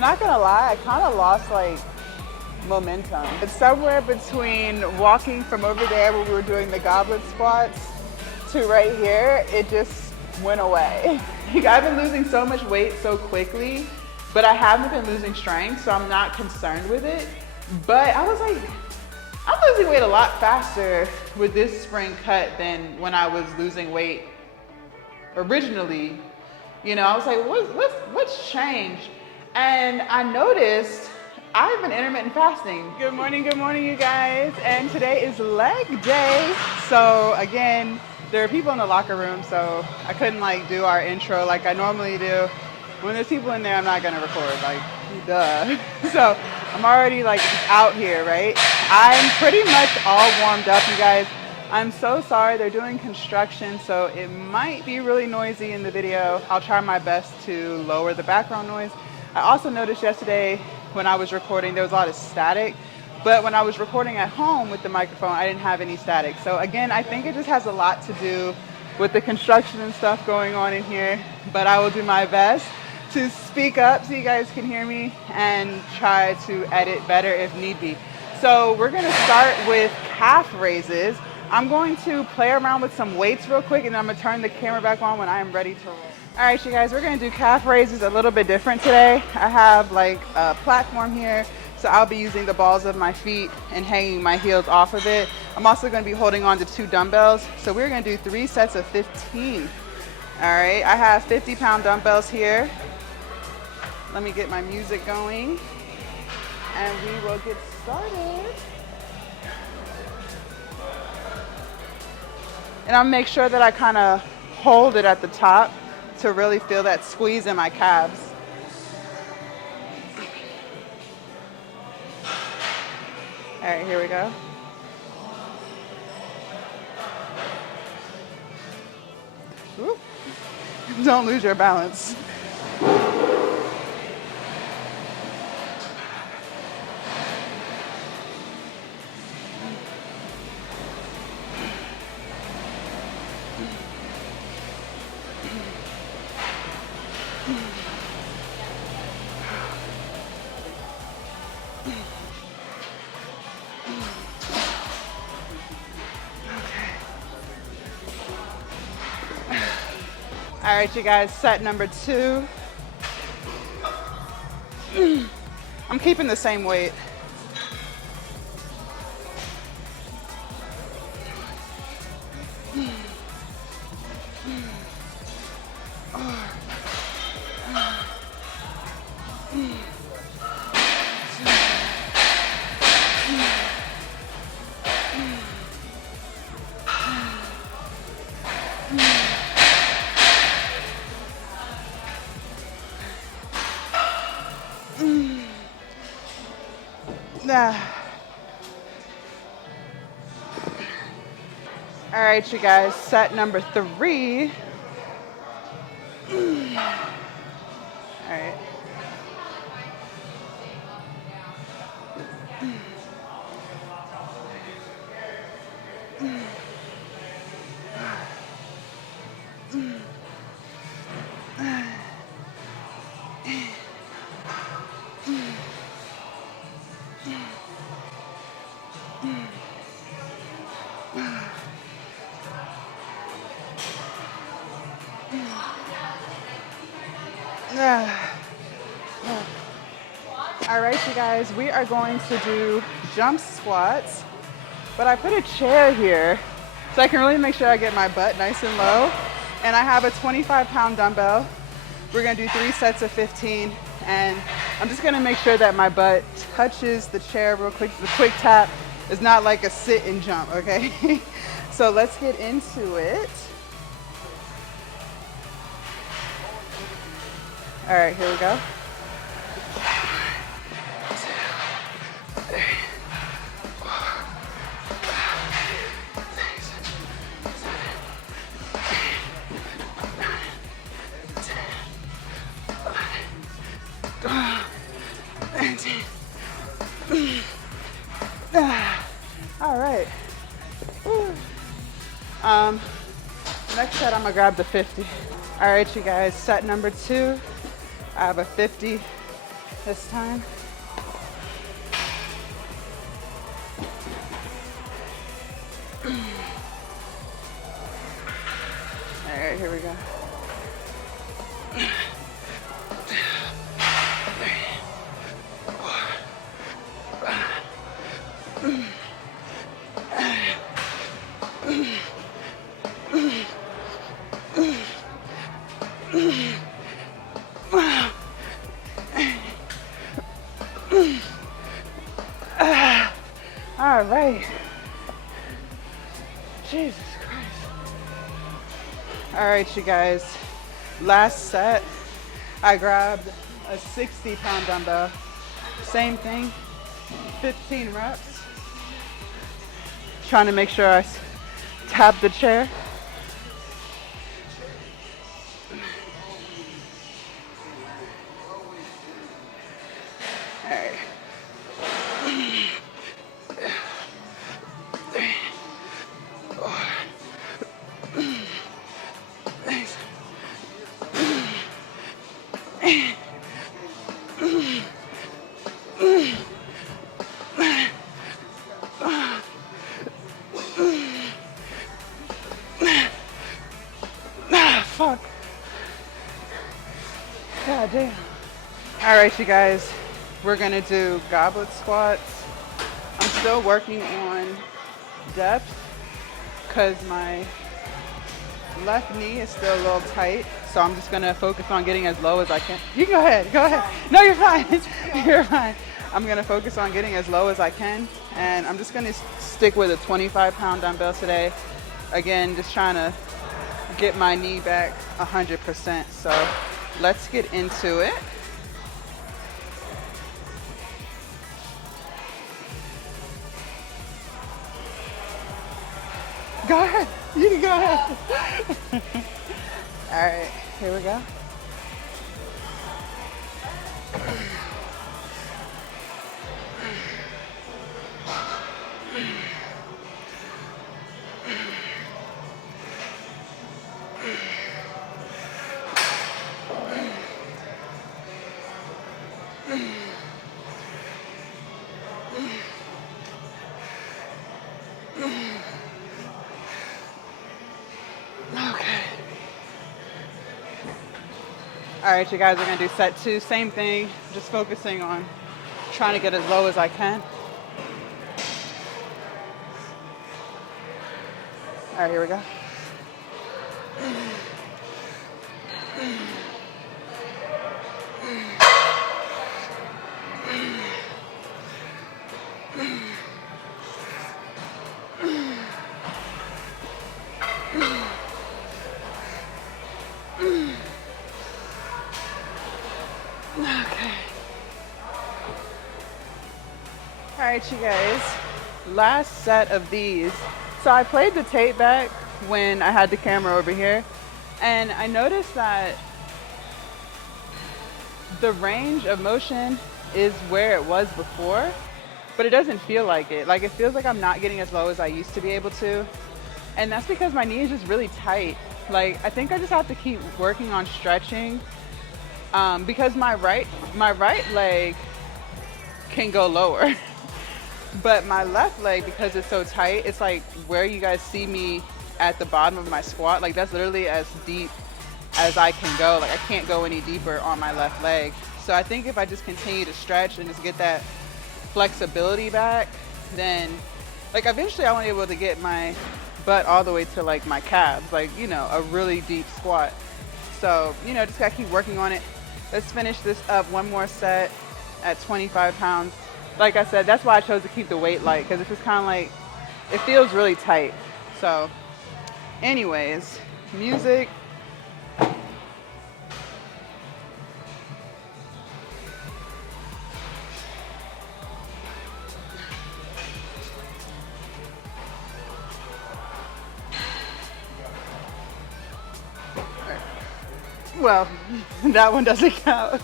I'm not gonna lie, I kind of lost like momentum. It's somewhere between walking from over there where we were doing the goblet squats to right here, it just went away. I've been losing so much weight so quickly, but I haven't been losing strength, so I'm not concerned with it. But I was like, I'm losing weight a lot faster with this spring cut than when I was losing weight originally. You know, I was like, what's changed? And I noticed I've been intermittent fasting. Good morning, you guys. And today is leg day. So again, there are people in the locker room, so I couldn't like do our intro like I normally do. When there's people in there, I'm not gonna record, like, duh. So I'm already like out here, right? I'm pretty much all warmed up, you guys. I'm so sorry, they're doing construction, so it might be really noisy in the video. I'll try my best to lower the background noise. I also noticed yesterday when I was recording, there was a lot of static, but when I was recording at home with the microphone, I didn't have any static. So again, I think it just has a lot to do with the construction and stuff going on in here, but I will do my best to speak up so you guys can hear me and try to edit better if need be. So we're gonna start with calf raises. I'm going to play around with some weights real quick and then I'm gonna turn the camera back on when I am ready to roll. All right, you guys, we're gonna do calf raises a little bit different today. I have like a platform here, so I'll be using the balls of my feet and hanging my heels off of it. I'm also gonna be holding on to 2 dumbbells. So we're gonna do 3 sets of 15. All right, I have 50-pound dumbbells here. Let me get my music going and we will get started. And I'll make sure that I kind of hold it at the top to really feel that squeeze in my calves. All right, here we go. Ooh. Don't lose your balance. All right, you guys, set number 2. I'm keeping the same weight. All right, you guys, set number 3. All right. All right, you guys, we are going to do jump squats, but I put a chair here so I can really make sure I get my butt nice and low. And I have a 25-pound dumbbell. We're gonna do 3 sets of 15, and I'm just gonna make sure that my butt touches the chair real quick. The quick tap is not like a sit and jump, okay? So let's get into it. All right, here we go. All right. Next set, I'm gonna grab the 50. All right, you guys, set number 2. I have a 50. this time. All right, here we go. All right. Jesus Christ. All right, you guys. Last set, I grabbed a 60-pound dumbbell. Same thing, 15 reps. Trying to make sure I tap the chair. All right. Fuck. God damn. All right, you guys, we're gonna do goblet squats. I'm still working on depth because my left knee is still a little tight. So I'm just gonna focus on getting as low as I can. You can go ahead, go ahead. No, you're fine, you're fine. I'm gonna focus on getting as low as I can. And I'm just gonna stick with a 25-pound dumbbell today. Again, just trying to get my knee back 100%. So let's get into it. Go ahead, you can go ahead. All right, here we go. All right, you guys, we're gonna do set 2, same thing, just focusing on trying to get as low as I can. All right, here we go. Okay. All right, you guys, last set of these. So I played the tape back when I had the camera over here, and I noticed that the range of motion is where it was before, but it doesn't feel like it. Like, it feels like I'm not getting as low as I used to be able to. And that's because my knee is just really tight. Like, I think I just have to keep working on stretching, because my right leg can go lower. But my left leg, because it's so tight, it's like where you guys see me at the bottom of my squat, like that's literally as deep as I can go. Like I can't go any deeper on my left leg. So I think if I just continue to stretch and just get that flexibility back, then like eventually I want to be able to get my butt all the way to like my calves, like, you know, a really deep squat. So, you know, just gotta keep working on it. Let's finish this up, one more set at 25 pounds. Like I said, that's why I chose to keep the weight light, because it's just kind of like, it feels really tight. So anyways, music. Well, that one doesn't count.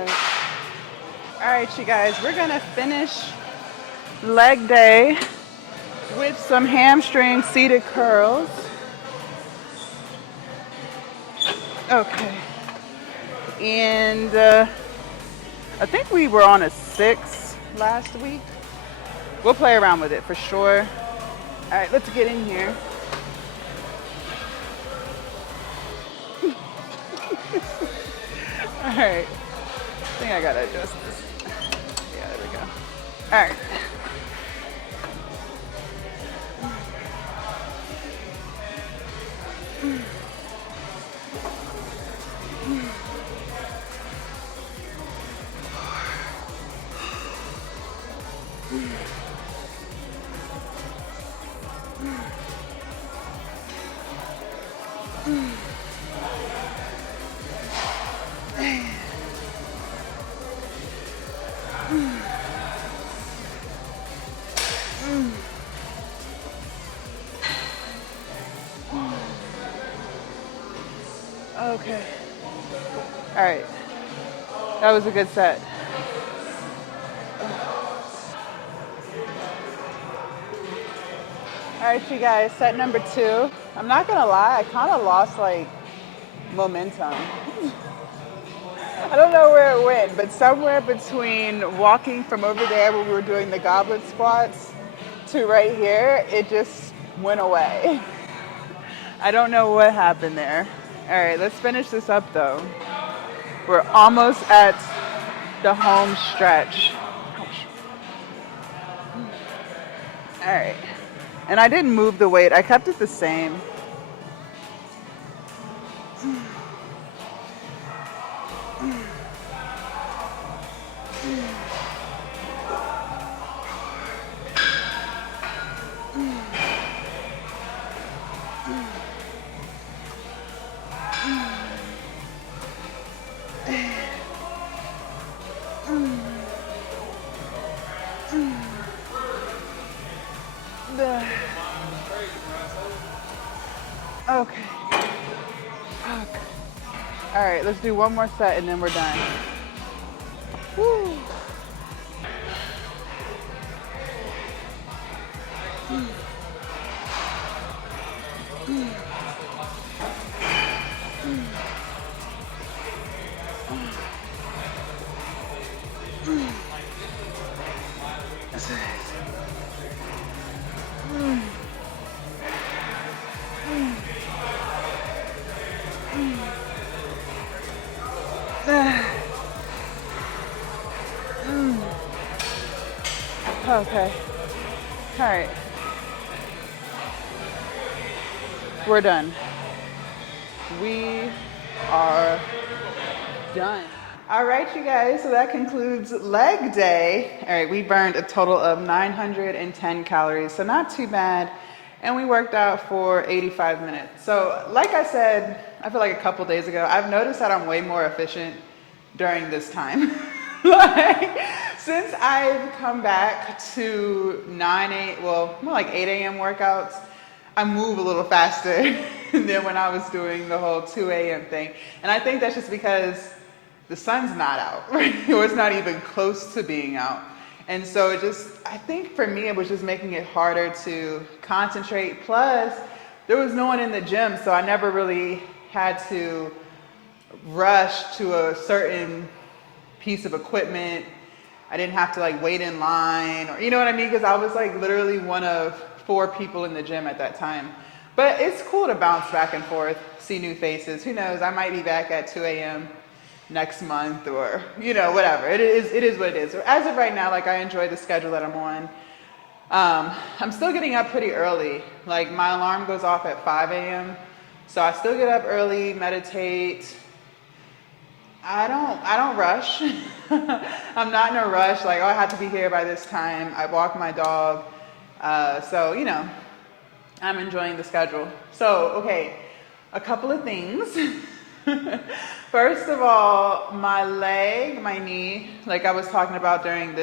right. All right, you guys, we're gonna finish leg day with some hamstring seated curls. Okay. And I think we were on a 6 last week. We'll play around with it for sure. All right, let's get in here. All right. I think I gotta adjust this. Yeah, there we go. All right. Okay. All right. That was a good set. All right, you guys, set number 2. I'm not gonna lie, I kind of lost like momentum. I don't know where it went, but somewhere between walking from over there where we were doing the goblet squats to right here, it just went away. I don't know what happened there. All right, let's finish this up though. We're almost at the home stretch. All right. And I didn't move the weight. I kept it the same. Okay. Fuck. All right, let's do one more set and then we're done. Woo. Okay. All right. We're done. We are done. All right, you guys, so that concludes leg day. All right, we burned a total of 910 calories, so not too bad. And we worked out for 85 minutes. So like I said, I feel like a couple days ago, I've noticed that I'm way more efficient during this time. Like, since I've come back to more like 8 a.m. workouts, I move a little faster than when I was doing the whole 2 a.m. thing. And I think that's just because the sun's not out, right? Or it's not even close to being out. And so I think for me, it was just making it harder to concentrate. Plus, there was no one in the gym, so I never really had to rush to a certain piece of equipment. I didn't have to like wait in line, or you know what I mean? Because I was like literally one of 4 people in the gym at that time. But it's cool to bounce back and forth, see new faces. Who knows? I might be back at 2 a.m. next month, or you know, whatever. It is what it is. As of right now, like, I enjoy the schedule that I'm on. I'm still getting up pretty early. Like, my alarm goes off at 5 a.m. So I still get up early, meditate. I don't rush. I'm not in a rush, like, oh, I have to be here by this time. I walk my dog. So, you know, I'm enjoying the schedule. So, okay, a couple of things. First of all, my knee, like I was talking about during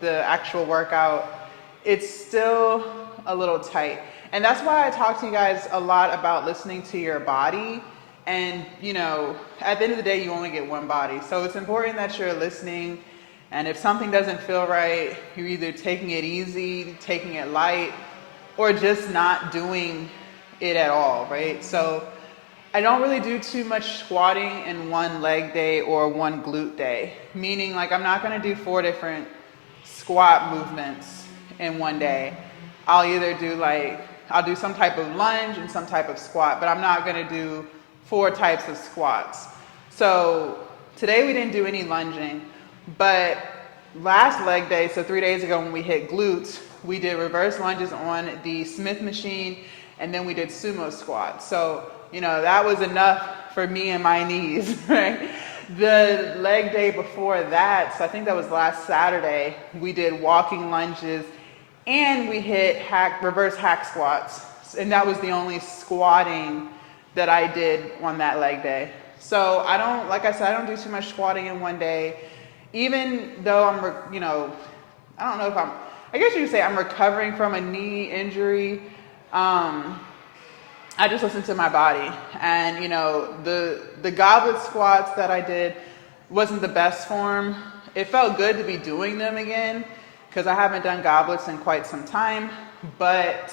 the actual workout, it's still a little tight. And that's why I talk to you guys a lot about listening to your body And, you know, at the end of the day, you only get one body. So it's important that you're listening. And if something doesn't feel right, you're either taking it easy, taking it light, or just not doing it at all, right? So I don't really do too much squatting in one leg day or one glute day. Meaning, like, I'm not gonna do 4 different squat movements in one day. I'll either do I'll do some type of lunge and some type of squat, but I'm not gonna do 4 types of squats. So today we didn't do any lunging, but last leg day, so 3 days ago when we hit glutes, we did reverse lunges on the Smith machine, and then we did sumo squats. So, you know, that was enough for me and my knees, right? The leg day before that, so I think that was last Saturday, we did walking lunges and we hit reverse hack squats. And that was the only squatting that I did on that leg day. So I don't, like I said, I don't do too much squatting in one day. Even though I'm, you know, I don't know if I guess you could say I'm recovering from a knee injury. I just listen to my body. And, you know, the goblet squats that I did wasn't the best form. It felt good to be doing them again because I haven't done goblets in quite some time. But,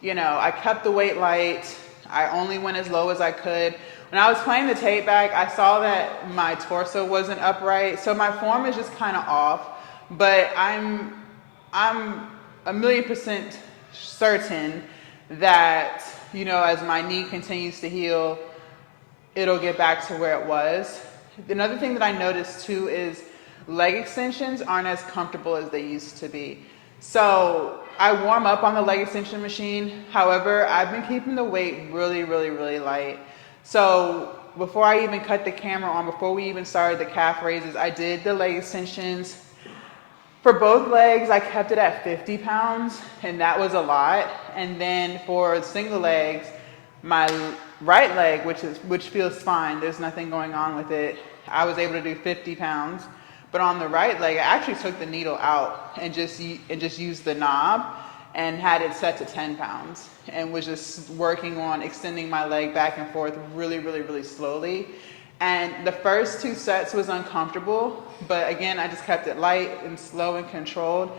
you know, I kept the weight light. I only went as low as I could. When I was playing the tape back, I saw that my torso wasn't upright. So my form is just kind of off. But I'm 1,000,000% certain that, you know, as my knee continues to heal, it'll get back to where it was. Another thing that I noticed too is leg extensions aren't as comfortable as they used to be. So I warm up on the leg extension machine. However, I've been keeping the weight really, really, really light. So before I even cut the camera on, before we even started the calf raises, I did the leg extensions. For both legs, I kept it at 50 pounds, and that was a lot. And then for single legs, my right leg, which feels fine, there's nothing going on with it, I was able to do 50 pounds. But on the right leg, I actually took the needle out and just used the knob and had it set to 10 pounds and was just working on extending my leg back and forth really, really, really slowly. And the first 2 sets was uncomfortable, but again, I just kept it light and slow and controlled.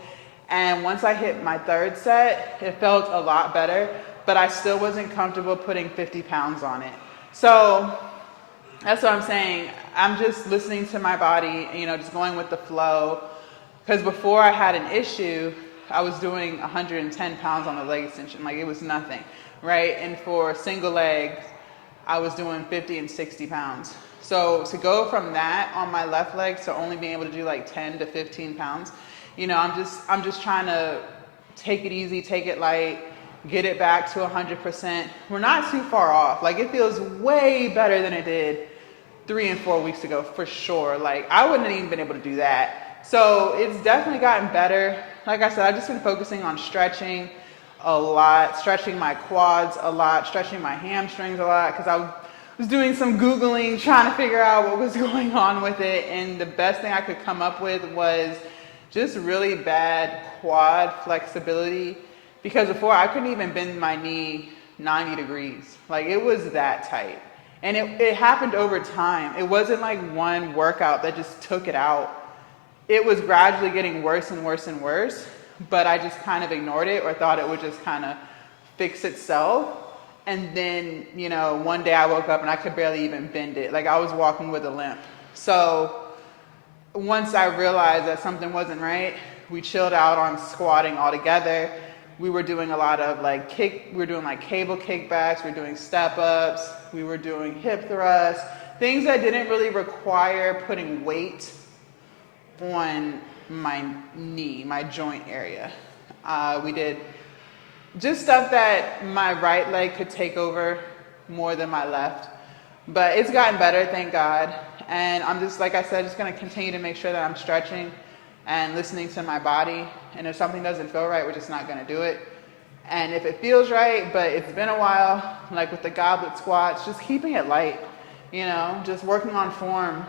And once I hit my 3rd set, it felt a lot better, but I still wasn't comfortable putting 50 pounds on it. So that's what I'm saying. I'm just listening to my body, you know, just going with the flow. Because before I had an issue, I was doing 110 pounds on the leg extension. Like, it was nothing, right? And for single legs, I was doing 50 and 60 pounds. So to go from that on my left leg to only being able to do like 10 to 15 pounds, you know, I'm just trying to take it easy, take it light, get it back to 100%. We're not too far off. Like, it feels way better than it did 3 and 4 weeks ago, for sure. Like, I wouldn't have even been able to do that. So it's definitely gotten better. Like I said, I've just been focusing on stretching a lot, stretching my quads a lot, stretching my hamstrings a lot, because I was doing some Googling, trying to figure out what was going on with it. And the best thing I could come up with was just really bad quad flexibility, because before I couldn't even bend my knee 90 degrees. Like, it was that tight. And it happened over time. It wasn't like one workout that just took it out. It was gradually getting worse and worse and worse, but I just kind of ignored it or thought it would just kind of fix itself. And then, you know, one day I woke up and I could barely even bend it. Like, I was walking with a limp. So once I realized that something wasn't right, we chilled out on squatting altogether. We were doing a lot of we were doing like cable kickbacks, we were doing step ups, we were doing hip thrusts, things that didn't really require putting weight on my knee, my joint area. We did just stuff that my right leg could take over more than my left. But it's gotten better, thank God. And I'm just, like I said, just gonna continue to make sure that I'm stretching and listening to my body. And if something doesn't feel right, we're just not gonna do it. And if it feels right, but it's been a while, like with the goblet squats, just keeping it light, you know, just working on form,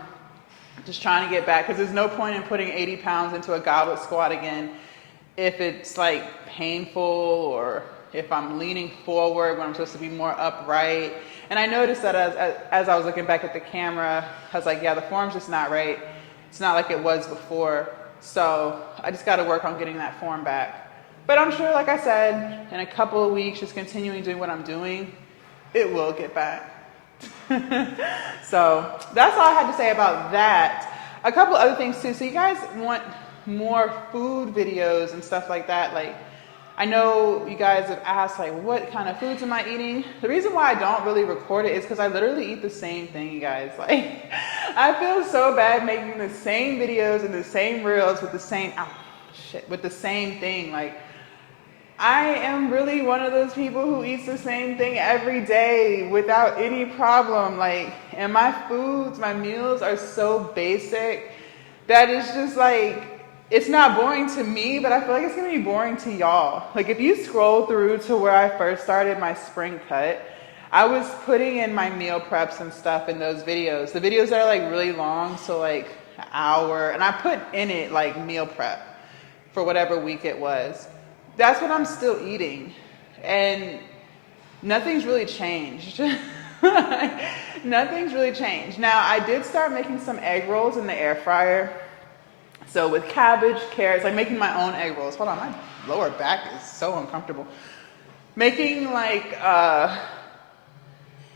just trying to get back. Because there's no point in putting 80 pounds into a goblet squat again if it's like painful or if I'm leaning forward when I'm supposed to be more upright. And I noticed that as I was looking back at the camera, I was like, yeah, the form's just not right. It's not like it was before. So I just got to work on getting that form back. But I'm sure, like I said, in a couple of weeks, just continuing doing what I'm doing, it will get back. So that's all I had to say about that. A couple other things too. So you guys want more food videos and stuff like that. Like, I know you guys have asked, like, what kind of foods am I eating? The reason why I don't really record it is because I literally eat the same thing, you guys. Like, I feel so bad making the same videos and the same reels with the same, with the same thing. Like, I am really one of those people who eats the same thing every day without any problem. Like, and my foods, my meals are so basic that it's just like, it's not boring to me, but I feel like it's gonna be boring to y'all. Like, if you scroll through to where I first started my spring cut, I was putting in my meal preps and stuff in those videos. The videos that are like really long, so like an hour, and I put in it like meal prep for whatever week it was. That's what I'm still eating, and nothing's really changed. Nothing's really changed. Now, I did start making some egg rolls in the air fryer. So with cabbage, carrots, like making my own egg rolls. Hold on, my lower back is so uncomfortable. Making like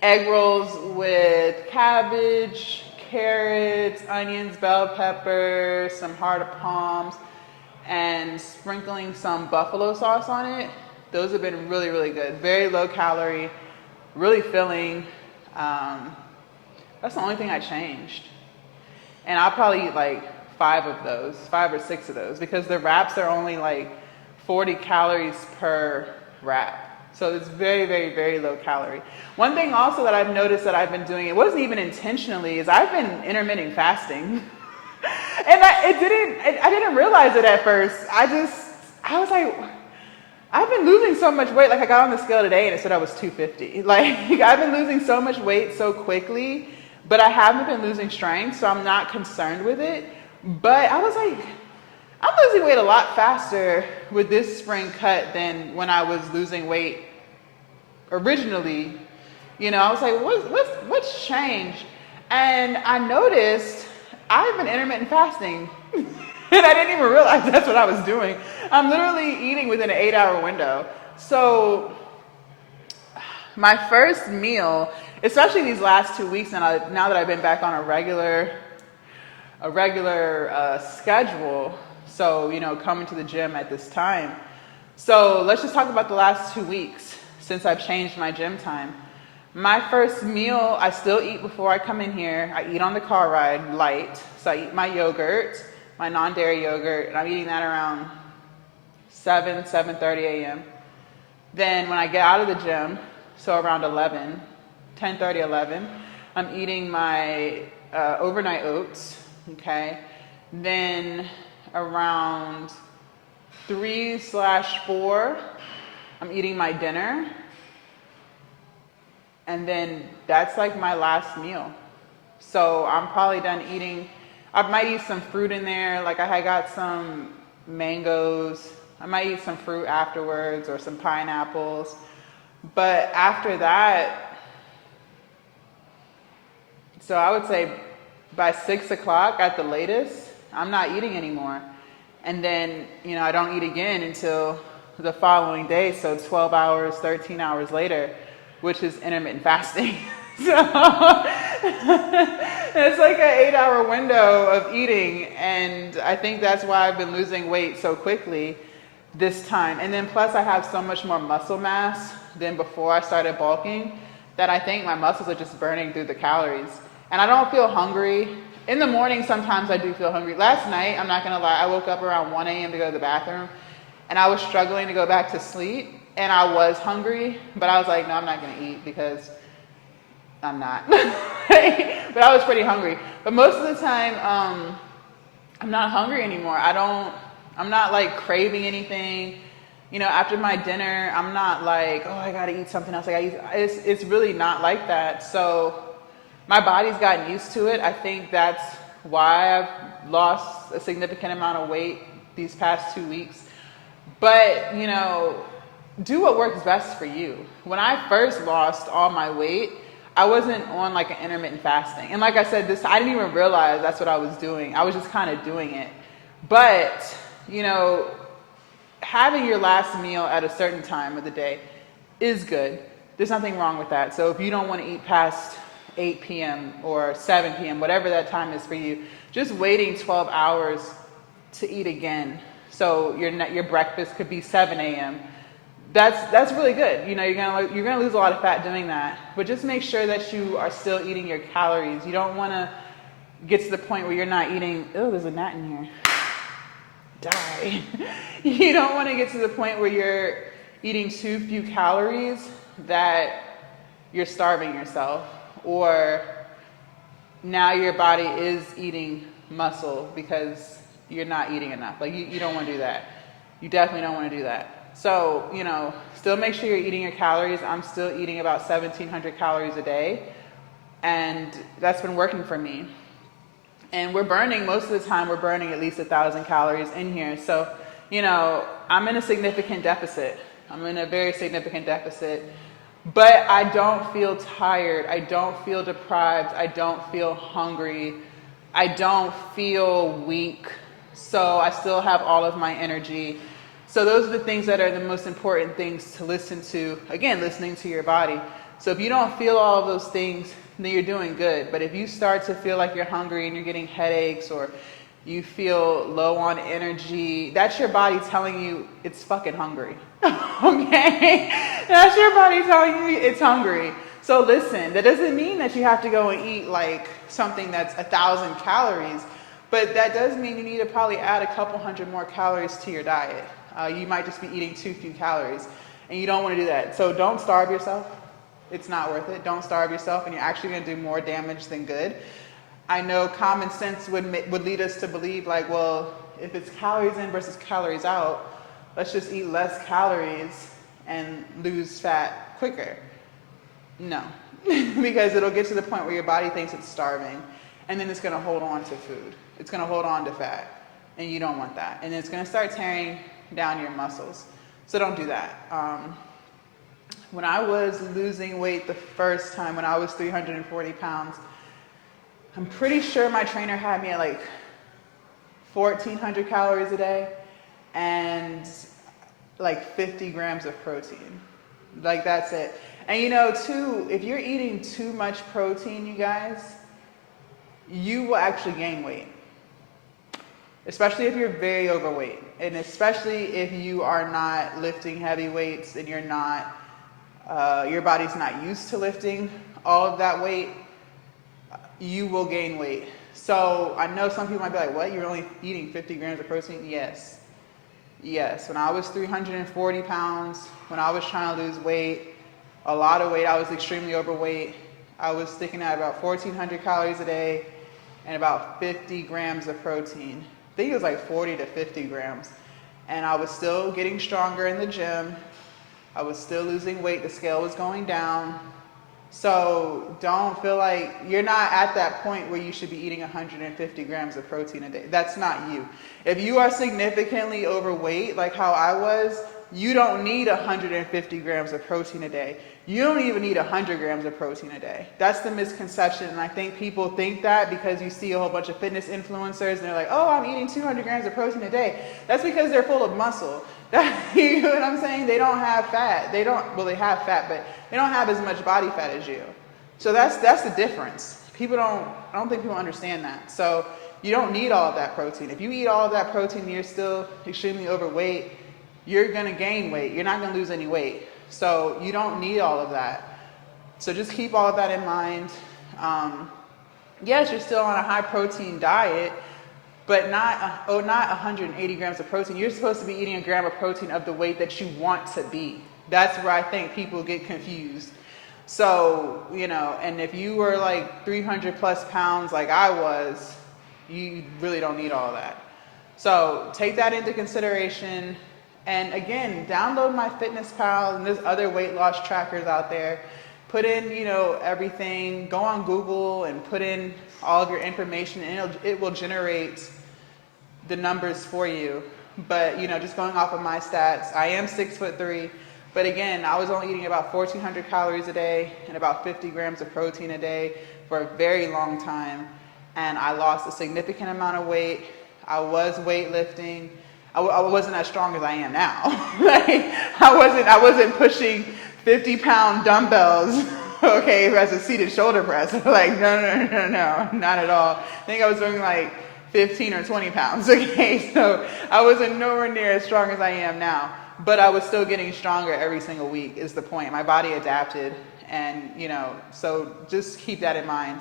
egg rolls with cabbage, carrots, onions, bell peppers, some heart of palms, and sprinkling some buffalo sauce on it. Those have been really, really good. Very low calorie, really filling. That's the only thing I changed. And I'll probably eat like 5 or 6 of those, because the wraps are only like 40 calories per wrap. So it's very, very, very low calorie. One thing also that I've noticed that I've been doing, it wasn't even intentionally, is I've been intermittent fasting. And I didn't realize it at first. I was like, I've been losing so much weight. Like, I got on the scale today and it said I was 250. Like, I've been losing so much weight so quickly, but I haven't been losing strength, so I'm not concerned with it. But I was like, I'm losing weight a lot faster with this spring cut than when I was losing weight originally. You know, I was like, what's changed? And I noticed I've been intermittent fasting. And I didn't even realize that's what I was doing. I'm literally eating within an 8-hour window. So my first meal, especially these last 2 weeks, and now that I've been back on a regular schedule, so, you know, coming to the gym at this time. So let's just talk about the last 2 weeks since I've changed my gym time. My first meal, I still eat before I come in here. I eat on the car ride light. So I eat my yogurt, my non-dairy yogurt, and I'm eating that around 7:30 a.m. Then when I get out of the gym, so around 10:30, 11, I'm eating my overnight oats, okay? Then around 3/4, I'm eating my dinner. And then that's like my last meal. So I'm probably done eating. I might eat some fruit in there. Like, I got some mangoes. I might eat some fruit afterwards, or some pineapples. But after that, so I would say by 6 o'clock at the latest, I'm not eating anymore. And then, you know, I don't eat again until the following day. So 12 hours, 13 hours later, which is intermittent fasting. So it's like an 8-hour window of eating. And I think that's why I've been losing weight so quickly this time. And then plus I have so much more muscle mass than before I started bulking, that I think my muscles are just burning through the calories. And I don't feel hungry. In the morning, sometimes I do feel hungry. Last night, I'm not gonna lie, I woke up around 1 a.m. to go to the bathroom, and I was struggling to go back to sleep. And I was hungry, but I was like, no, I'm not gonna eat because I'm not. But I was pretty hungry. But most of the time, I'm not hungry anymore. I'm not like craving anything. You know, after my dinner, I'm not like, oh, I gotta eat something else. It's really not like that. So my body's gotten used to it. I think that's why I've lost a significant amount of weight these past 2 weeks. But, you know, do what works best for you. When I first lost all my weight, I wasn't on like an intermittent fasting. And like I said, I didn't even realize that's what I was doing. I was just kind of doing it. But, you know, having your last meal at a certain time of the day is good. There's nothing wrong with that. So if you don't want to eat past 8 p.m. or 7 p.m., whatever that time is for you, just waiting 12 hours to eat again. So your breakfast could be 7 a.m. That's really good. You know, you're gonna lose a lot of fat doing that. But just make sure that you are still eating your calories. You don't want to get to the point where you're not eating. Oh, there's a gnat in here. Die. You don't want to get to the point where you're eating too few calories that you're starving yourself, or now your body is eating muscle because you're not eating enough. Like you don't want to do that. You definitely don't want to do that. So, you know, still make sure you're eating your calories. I'm still eating about 1,700 calories a day, and that's been working for me. And we're burning, most of the time, we're burning at least 1,000 calories in here. So, you know, I'm in a significant deficit. I'm in a very significant deficit. But I don't feel tired. I don't feel deprived. I don't feel hungry. I don't feel weak. So I still have all of my energy. So those are the things that are the most important things to listen to. Again, listening to your body. So if you don't feel all of those things, then you're doing good. But if you start to feel like you're hungry and you're getting headaches, or you feel low on energy, that's your body telling you it's fucking hungry. Okay? That's your body telling you it's hungry. So listen, that doesn't mean that you have to go and eat like something that's 1,000 calories, but that does mean you need to probably add a couple hundred more calories to your diet. You might just be eating too few calories, and you don't want to do that. So don't starve yourself. It's not worth it. Don't starve yourself, and you're actually going to do more damage than good. I know common sense would lead us to believe like, well, if it's calories in versus calories out, let's just eat less calories and lose fat quicker. No, because it'll get to the point where your body thinks it's starving, and then it's going to hold on to food. It's going to hold on to fat, and you don't want that. And it's going to start tearing down your muscles. So don't do that. When I was losing weight the first time, when I was 340 pounds, I'm pretty sure my trainer had me at like 1,400 calories a day and like 50 grams of protein. Like that's it. And you know, too, if you're eating too much protein, you guys, you will actually gain weight. Especially if you're very overweight. And especially if you are not lifting heavy weights and you're not, your body's not used to lifting all of that weight, you will gain weight. So I know some people might be like, what? You're only eating 50 grams of protein? Yes. Yes. When I was 340 pounds, when I was trying to lose weight, a lot of weight, I was extremely overweight. I was sticking at about 1,400 calories a day and about 50 grams of protein. I think it was like 40 to 50 grams. And I was still getting stronger in the gym. I was still losing weight. The scale was going down. So don't feel like you're not at that point where you should be eating 150 grams of protein a day. That's not you. If you are significantly overweight, like how I was, you don't need 150 grams of protein a day. You don't even need 100 grams of protein a day. That's the misconception. And I think people think that because you see a whole bunch of fitness influencers and they're like, oh, I'm eating 200 grams of protein a day. That's because they're full of muscle. You know what I'm saying? They don't have fat. They have fat, but they don't have as much body fat as you. So that's the difference. I don't think people understand that. So you don't need all of that protein. If you eat all of that protein and you're still extremely overweight, you're going to gain weight. You're not going to lose any weight. So you don't need all of that. So just keep all of that in mind. Yes, you're still on a high protein diet, but not 180 grams of protein. You're supposed to be eating a gram of protein of the weight that you want to be. That's where I think people get confused. So, you know, and if you were like 300 plus pounds like I was, you really don't need all that. So take that into consideration. And again, download MyFitnessPal, and there's other weight loss trackers out there. Put in, you know, everything. Go on Google and put in all of your information, and it will generate the numbers for you. But, you know, just going off of my stats, I am 6'3", But again, I was only eating about 1,400 calories a day and about 50 grams of protein a day for a very long time. And I lost a significant amount of weight. I was weightlifting. I wasn't as strong as I am now. Like, I wasn't pushing 50-pound dumbbells, okay, as a seated shoulder press. Like, no, not at all. I think I was doing like 15 or 20 pounds, okay? So I wasn't nowhere near as strong as I am now, but I was still getting stronger every single week is the point. My body adapted, and so just keep that in mind.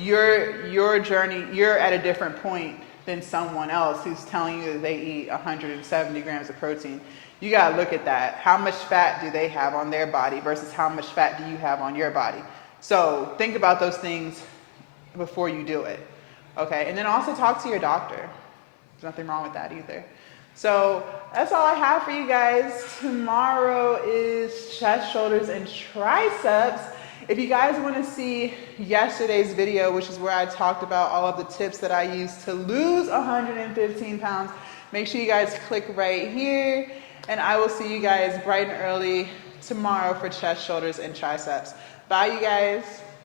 Your journey, you're at a different point than someone else who's telling you that they eat 170 grams of protein. You gotta look at that. How much fat do they have on their body versus how much fat do you have on your body? So think about those things before you do it, okay? And then also talk to your doctor. There's nothing wrong with that either. So that's all I have for you guys. Tomorrow is chest, shoulders, and triceps. If you guys want to see yesterday's video, which is where I talked about all of the tips that I used to lose 115 pounds, make sure you guys click right here, and I will see you guys bright and early tomorrow for chest, shoulders, and triceps. Bye, you guys.